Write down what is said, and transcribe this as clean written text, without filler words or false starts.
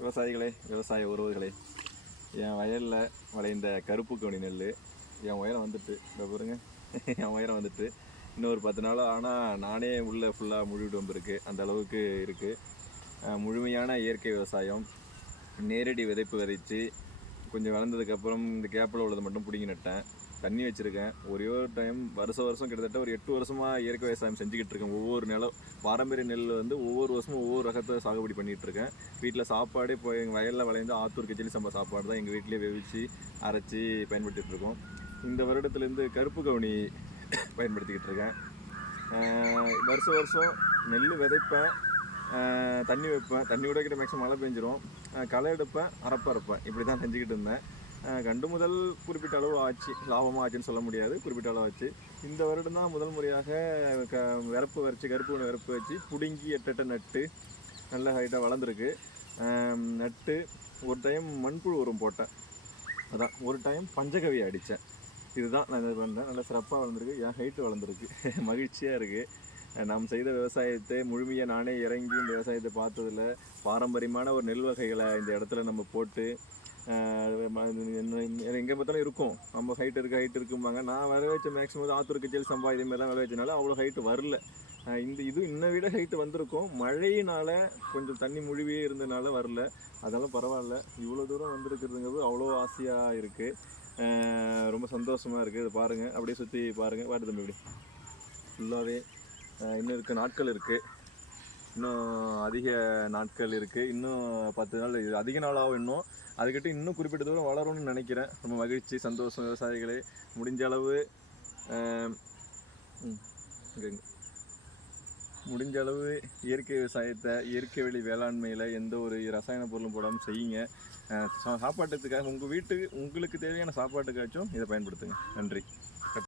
விவசாயிகளே, விவசாய உறவுகளே, என் வயலில் விளைந்த கருப்பு கவுனி நெல் என் உயரம் வந்துட்டு, இப்போ பாருங்க என் உயரம் வந்துட்டு இன்னும் ஒரு 10 நாள் ஆனால் நானே உள்ளே ஃபுல்லாக முழுவிடும் இருக்குது. அந்த அளவுக்கு இருக்குது. முழுமையான இயற்கை விவசாயம், நேரடி விதைப்பு விதைச்சு கொஞ்சம் வளர்ந்ததுக்கப்புறம் இந்த கேப்பில் உள்ளதை மட்டும் பிடிங்கி நட்டேன். தண்ணி வச்சுருக்கேன். ஒரே ஒரு டைம் வருஷம் கிட்டத்தட்ட ஒரு 8 வருஷமாக இயற்கை விவசாயம் செஞ்சுக்கிட்டு இருக்கேன். ஒவ்வொரு நிலம் பாரம்பரிய நெல் வந்து ஒவ்வொரு வருஷமும் ஒவ்வொரு ரகத்தை சாகுபடி பண்ணிகிட்ருக்கேன். வீட்டில் சாப்பாடு இப்போ எங்கள் வயலில் விளைந்து ஆத்தூர் கிச்சடி சம்பா சாப்பாடு தான் எங்கள் வீட்டிலே வெவிச்சு அரைச்சி பயன்படுத்திகிட்ருக்கோம். இந்த வருடத்துலேருந்து கருப்பு கவுனி பயன்படுத்திக்கிட்டு இருக்கேன். வருஷம் நெல் விதைப்பேன், தண்ணி வைப்பேன். தண்ணி விட கிட்ட மேக்ஸிமம் மழை பெஞ்சிரும். களை எடுப்பேன், அரைப்பேன். இப்படி தான் செஞ்சுக்கிட்டு இருந்தேன். கண்டு முதல் குறிப்பிட்ட அளவு ஆச்சு, லாபமாக ஆச்சுன்னு சொல்ல முடியாது, குறிப்பிட்ட அளவு ஆச்சு. இந்த வருடம் தான் முதல் முறையாக விரப்பு வச்சு கருப்பு விரப்பு வச்சு பிடுங்கி எட்டு நட்டு நல்ல ஹைட்டாக வளர்ந்துருக்கு. நட்டு ஒரு டைம் மண்புழு உரம் போட்டேன், அதான் ஒரு டைம் பஞ்சகவியை அடித்தேன். இதுதான் நான் இது பண்ணுறேன். நல்லா சிறப்பாக வளர்ந்துருக்கு, என் ஹைட்டு வளர்ந்துருக்கு. மகிழ்ச்சியாக இருக்குது. நாம் செய்த விவசாயத்தை முழுமையாக நானே இறங்கி இந்த விவசாயத்தை பார்த்ததில் பாரம்பரியமான ஒரு நெல் வகைகளை இந்த இடத்துல நம்ம போட்டு எங்கே பார்த்தாலும் இருக்கும். நம்ம ஹைட் இருக்கும்பாங்க. நான் வர வச்ச மேக்ஸிமம் ஆத்தூர் கிச்சடி சம்பா இதேமாதிரி தான் வர வச்சனால அவ்வளோ ஹைட்டு வரல. இது இன்னை விட ஹைட்டு வந்திருக்கும். மழையினால் கொஞ்சம் தண்ணி முழுவியே இருந்ததுனால வரல. அதெல்லாம் பரவாயில்ல. இவ்வளோ தூரம் வந்திருக்கிறதுங்கிறது அவ்வளோ ஆசையாக இருக்குது. ரொம்ப சந்தோஷமாக இருக்குது. இது பாருங்கள், அப்படியே சுற்றி பாருங்கள். வாட்டு தம்பி இப்படி ஃபுல்லாகவே இன்னும் இருக்க நாட்கள் இருக்குது. இன்னும் அதிக நாட்கள் இருக்குது. இன்னும் 10 நாள், இது அதிக நாளாகவும் அதுக்கிட்ட இன்னும் குறிப்பிட்ட தூரம் வளரும்னு நினைக்கிறேன். ரொம்ப மகிழ்ச்சி, சந்தோஷம். விவசாயிகளே, முடிஞ்ச அளவு இயற்கை விவசாயத்தை, இயற்கை வழி வேளாண்மையில் எந்த ஒரு ரசாயன பொருளும் போடாமல் செய்யுங்க. சாப்பாட்டுக்காக உங்களுக்கு தேவையான சாப்பாட்டுக்காச்சும் இதை பயன்படுத்துங்க. நன்றி.